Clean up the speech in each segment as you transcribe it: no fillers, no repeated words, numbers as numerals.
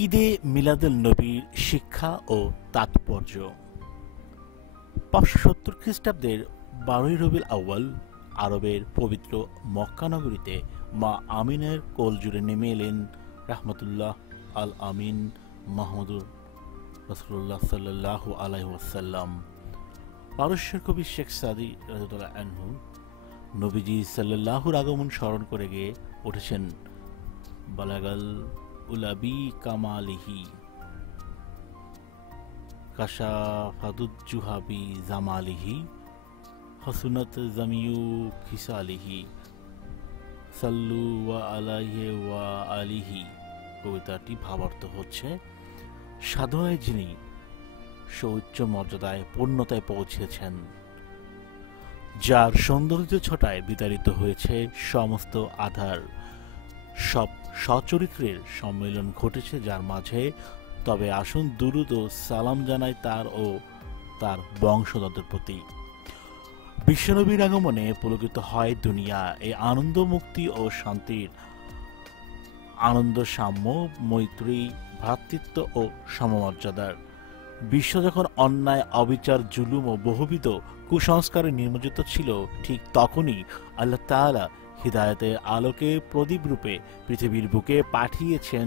ঈদে মিলাদুন নবীর শিক্ষা ও তাৎপর্য। 570 খ্রিস্টাব্দের 12ই রবিউল আউয়াল আরবের পবিত্র মক্কা নগরীতে মা আমিনের কোল জুড়ে নেমে এলেন রাহমাতুল্লাহ আল আমিন মাহমুদুর রাসূলুল্লাহ সাল্লাল্লাহু আলাইহি ওয়াসাল্লাম। পারস্যের কবি শেখ সাদি রাদিয়াল্লাহু আনহু নবীজি সাল্লাল্লাহুর আগমন স্মরণ করে গিয়ে উঠেছেন বালাগাল উলাবি কামালিহি কাশাফাদুজ্জুহাবি জামালিহি হাসুনাত জামিউ খিসালিহি সাল্লু ওয়া আলাইহি ওয়া আলিহি। কবিতাটি ভাবার্থ হচ্ছে, সাধনায় যিনি সৌচ্চ মর্যাদায় পূর্ণতায় পৌঁছেছেন, যার সৌন্দর্য ছটায় বিতাড়িত হয়েছে সমস্ত আধার, সব সচরিত্রের সম্মেলন ঘটেছে যার মাঝে, তবে আসুন দুরুদ ও সালাম জানাই তার ও তার বংশধরদের প্রতি। বিশ্বনবীর আগমনে পুলকিত হয় দুনিয়া। এই আনন্দ, মুক্তি ও শান্তির আনন্দ, সাম্য, মৈত্রী, ভ্রাতৃত্ব ও সমমর্যাদার। বিশ্ব যখন অন্যায়, অবিচার, জুলুম ও বহুবিধ কুসংস্কারে নিমজ্জিত ছিল, ঠিক তখনই আল্লাহ তাআলা হিদায়াতের আলোকে প্রদীপ রূপে পৃথিবীর বুকে পাঠিয়েছেন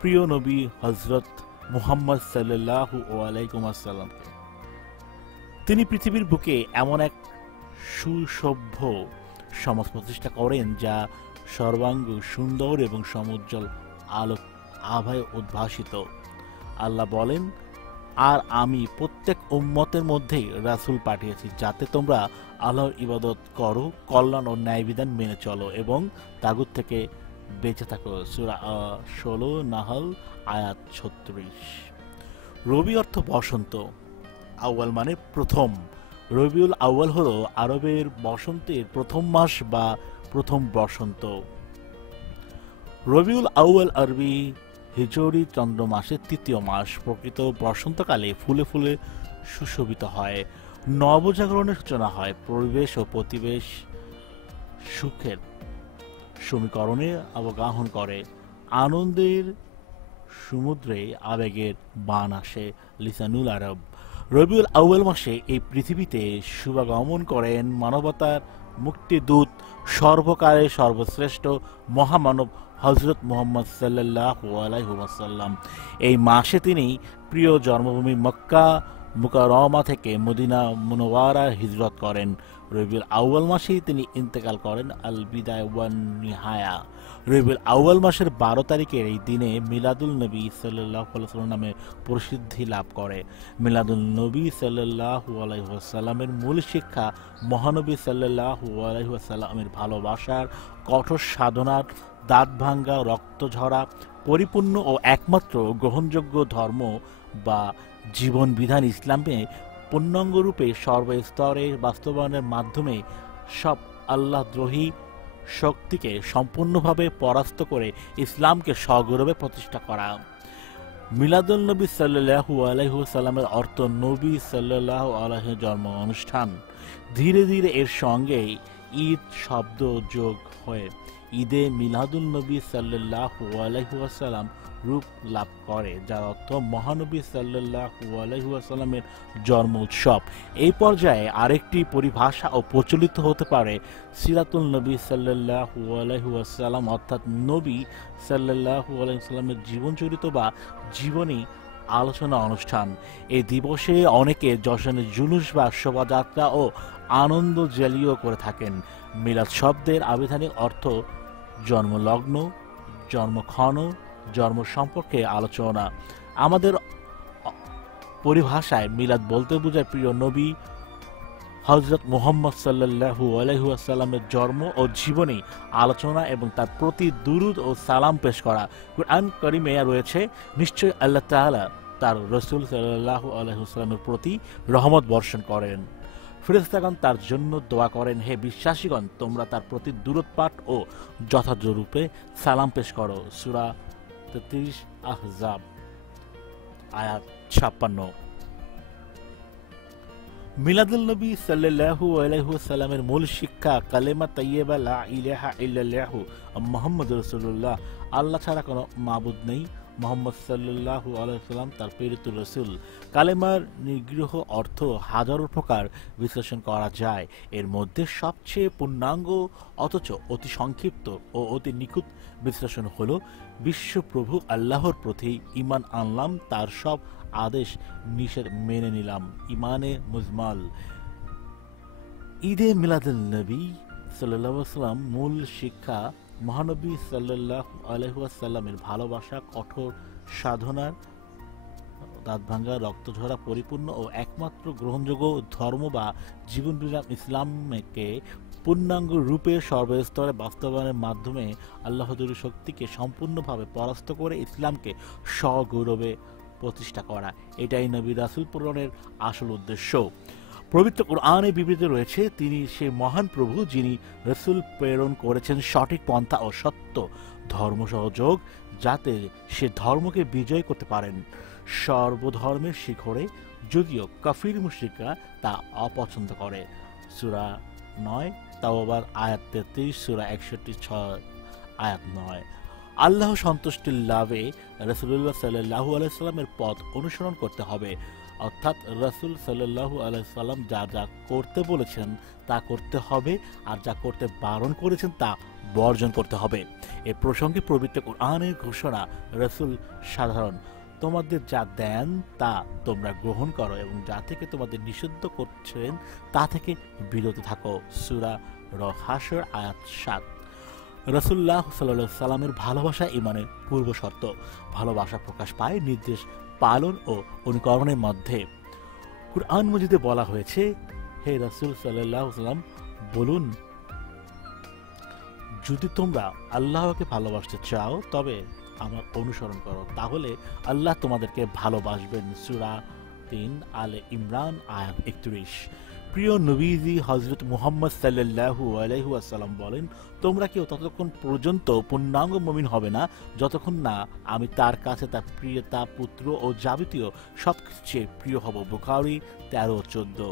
প্রিয় নবী হযরত মুহাম্মদ সাল্লাল্লাহু আলাইহি ওয়াসাল্লামকে। তিনি পৃথিবীর বুকে এমন এক সুসভ্য সমাজ প্রতিষ্ঠা করেন যা সর্বাঙ্গ সুন্দর এবং সমুজ্জ্বল আলোক আভায় উদ্ভাসিত। আল্লাহ বলেন, আর আমি প্রত্যেক উম্মতের মধ্যেই রাসূল পাঠিয়েছি যাতে তোমরা আল্লাহর ইবাদত করো, কল্যাণ ও ন্যায় বিধান মেনে চলো এবং তাগুত থেকে বেঁচে থাকো। সূরা 16 নাহল আয়াত 36। রবি অর্থ বসন্ত, আউয়াল মানে প্রথম। রবিউল আউয়াল হলো আরবের বসন্তের প্রথম মাস বা প্রথম বসন্ত। রবিউল আউয়াল আরবি হিজরি চন্দ্র মাসের তৃতীয় মাস। প্রকৃত বসন্তকালে ফুলে ফুলে সুশোভিত হয়, নবজাগরণের সূচনা হয়, পরিবেশ ও প্রতিবেশ সুখের সমীকরণে অবগাহন করে, আনন্দের সমুদ্রে আবেগের বান আসে। লিসানুল আরব। রবিউল আউয়াল মাসে এই পৃথিবীতে শুভাগমন করেন মানবতার মুক্তিদূত, সর্বকালের সর্বশ্রেষ্ঠ মহামানব হযরত মুহাম্মদ সাল্লাল্লাহু আলাইহি ওয়াসাল্লাম। এই মাসে তিনি প্রিয় জন্মভূমি মক্কা মুকাররমা থেকে মদিনা মুনাওয়ারা হিজরত করেন। রবিউল আউয়াল মাসেই তিনি ইন্তেকাল করেন। আল বিদায়া ওয়ান নিহায়া। রবিউল আউয়াল মাসের 12 তারিখের এই দিনে মিলাদুল নবী সাল্লাল্লাহু আলাইহি ওয়াসাল্লাম নামে প্রসিদ্ধি লাভ করে। মিলাদুল নবী সাল্লাল্লাহু আলাইহি ওয়াসাল্লামের মূল শিক্ষা মহানবী সাল্লাল্লাহু আলাইহি ওয়াসাল্লামের ভালোবাসার, কঠোর সাধনার, দাঁত ভাঙ্গা, রক্ত ঝরা, পরিপূর্ণ ও একমাত্র গ্রহণযোগ্য ধর্ম বা জীবন বিধান ইসলামে পূর্ণাঙ্গরূপে সর্বস্তরে বাস্তবায়নের মাধ্যমে সব আল্লাহদ্রোহী শক্তিকে সম্পূর্ণভাবে পরাস্ত করে ইসলামকে সগৌরবে প্রতিষ্ঠা করা। মিলাদুল নবী সাল্লাল্লাহু আলাইহি ওয়াসাল্লামের অর্থ নবী সাল্লাল্লাহু আলাইহি জন্ম অনুষ্ঠান। ধীরে ধীরে এর সঙ্গে ঈদ শব্দ যোগ হয়ে ঈদে মিলাদুল নবী সাল্লাল্লাহু আলাইহি ওয়াসাল্লাম রূপ লাভ করে, যার অর্থ মহানবী সাল্লাল্লাহু আলাইহি ওয়াসাল্লামের জন্ম উৎসব। এই পর্যায়ে আরেকটি পরিভাষা ও প্রচলিত হতে পারে সিরাতুল নবী সাল্লাল্লাহু আলাইহি ওয়াসাল্লাম, অর্থাৎ নবী সাল্লাল্লাহু আলাইহি ওয়াসাল্লামের জীবনচরিত বা জীবনী আলোচনা অনুষ্ঠান। এই দিবসে অনেকে জশনের জুলুস বা শোভাযাত্রা ও আনন্দ জ্বালিয়ে করে থাকেন। মিলাদ শব্দের আবিধানিক অর্থ জন্মলগ্ন, জন্মক্ষণ, জন্ম সম্পর্কে আলোচনা। আমাদের পরিভাষায় মিলাদ বলতে বোঝায় প্রিয় নবী হযরত মুহাম্মদ সাল্লাল্লাহু আলাইহি ওয়াসাল্লামের জন্ম ও জীবনী আলোচনা এবং তার প্রতি দুরুদ ও সালাম পেশ করা। কুরআন কারীমে রয়েছে, নিশ্চয় আল্লাহ তাআলা তার রাসূল সাল্লাল্লাহু আলাইহি ওয়াসাল্লামের প্রতি রহমত বর্ষণ করেন, ফেরেশতাগণ তার জন্য দোয়া করেন। হে বিশ্বাসীগণ, তোমরা তার প্রতি দুরূদ পাঠ ও যথাযথরূপে সালাম পেশ করো। সূরা 33 আহজাব আয়াত 56। মিলাদুল নবী সাল্লাল্লাহু আলাইহি ওয়াসাল্লামের মূল শিক্ষা কালেমা তাইয়্যিবা লা ইলাহা ইল্লাল্লাহু মুহাম্মাদুর রাসূলুল্লাহ। আল্লাহ ছাড়া কোনো মাবুদ নেই, মোহাম্মদ সাল্লাল্লাহু আলাইহি ওয়াসাল্লাম তার প্রেরিত রাসূল। কালেমার নিগ্রহ অর্থ হাজারো প্রকার বিশ্লেষণ করা যায়। এর মধ্যে সবচেয়ে পূর্ণাঙ্গ অথচ অতি সংক্ষিপ্ত ও অতি নিখুঁত বিশ্লেষণ হলো বিশ্বপ্রভু আল্লাহর প্রতি ঈমান আনলাম, তার সব আদেশ নিষেধ মেনে নিলাম, ঈমানে মুজমাল। ঈদে মিলাদুন্নবী সাল্লাল্লাহু আলাইহি ওয়াসাল্লাম মূল শিক্ষা মহানবী সাল্লাল্লাহু আলাইহি ওয়াসাল্লামের ভালোবাসা, কঠোর সাধনার, দাঁত ভাঙ্গা, রক্ত ঝরা, পরিপূর্ণ ও একমাত্র গ্রহণযোগ্য ধর্ম বা জীবন বিধান ইসলামকে পূর্ণাঙ্গ রূপে সর্বস্তরে বাস্তবায়নের মাধ্যমে আল্লাহর শক্তিকে সম্পূর্ণভাবে পরাস্ত করে ইসলামকে সগৌরবে প্রতিষ্ঠা করা, এটাই নবী রাসূল প্রেরণের আসল উদ্দেশ্য। পবিত্র কোরআনে বিবৃত রয়েছে, তিনি সেই মহান প্রভু যিনি রাসূল প্রেরণ করেছেন সঠিক পন্থা ও সত্য ধর্ম সহযোগ, যাতে সে ধর্মকে বিজয় করতে পারেন সর্বধর্মের শিখরে, যদিও কাফির মুশরিকরা তা অপছন্দ করে। সূরা 9 তাওবার আয়াত 33, সূরা 61 আয়াত 9। আল্লাহ সন্তুষ্টি লাভে রাসূলুল্লাহ সাল্লাল্লাহু আলাইহি সাল্লামের পথ অনুসরণ করতে হবে, অর্থাৎ রাসূল সাল্লাল্লাহু আলাইহি সাল্লাম যা যা করতে বলেছেন তা করতে হবে, আর যা করতে বারণ করেছেন তা বর্জন করতে হবে। এ প্রসঙ্গে পবিত্র কোরআনের ঘোষণা রাসূল সাধারণ, তোমাদের যা দেন তা তোমরা গ্রহণ করো এবং যা থেকে তোমাদের নিষিদ্ধ করছেন তা থেকে বিরত থাকো। সূরা হাশর আয়াত 7। রাসূলুল্লাহ সাল্লাল্লাহু আলাইহি সাল্লামের ভালোবাসা ঈমানের পূর্ব শর্ত। ভালোবাসা প্রকাশ পায় নির্দেশ পালন ও অনুকরণের মধ্যে। কুরআন মাজিদে বলা হয়েছে, হে রাসূল সাল্লাল্লাহু আলাইহি সাল্লাম বলুন, যদি তোমরা আল্লাহকে ভালোবাসতে চাও তবে আমার অনুসরণ করো, তাহলে আল্লাহ তোমাদেরকে ভালোবাসবেন। সূরা 3 আলে ইমরান আয়াত 31। প্রিয় নবীজি হযরত মুহাম্মদ সাল্লাল্লাহু আলাইহি ওয়াসাল্লাম বলেন, তোমরা কেউ ততক্ষণ পর্যন্ত পূর্ণাঙ্গ মুমিন হবে না যতক্ষণ না আমি তার কাছে তার প্রিয়তা, পুত্র ও যাবতীয় সবকিছু প্রিয় হব। বুখারী 13-14।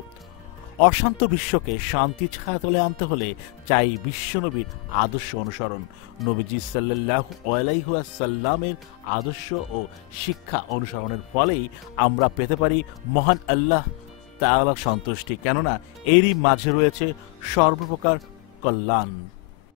অশান্ত বিশ্বকে শান্তি ছায়াতলে আনতে হলে চাই বিশ্বনবীর আদর্শ অনুসরণ। নবীজি সাল্লাল্লাহু আলাইহি ওয়াসাল্লামের আদর্শ ও শিক্ষা অনুসরণের ফলেই আমরা পেতে পারি মহান আল্লাহ তাআলার সন্তুষ্টি, কেননা এরই মাঝে রয়েছে সর্বপ্রকার কল্যাণ।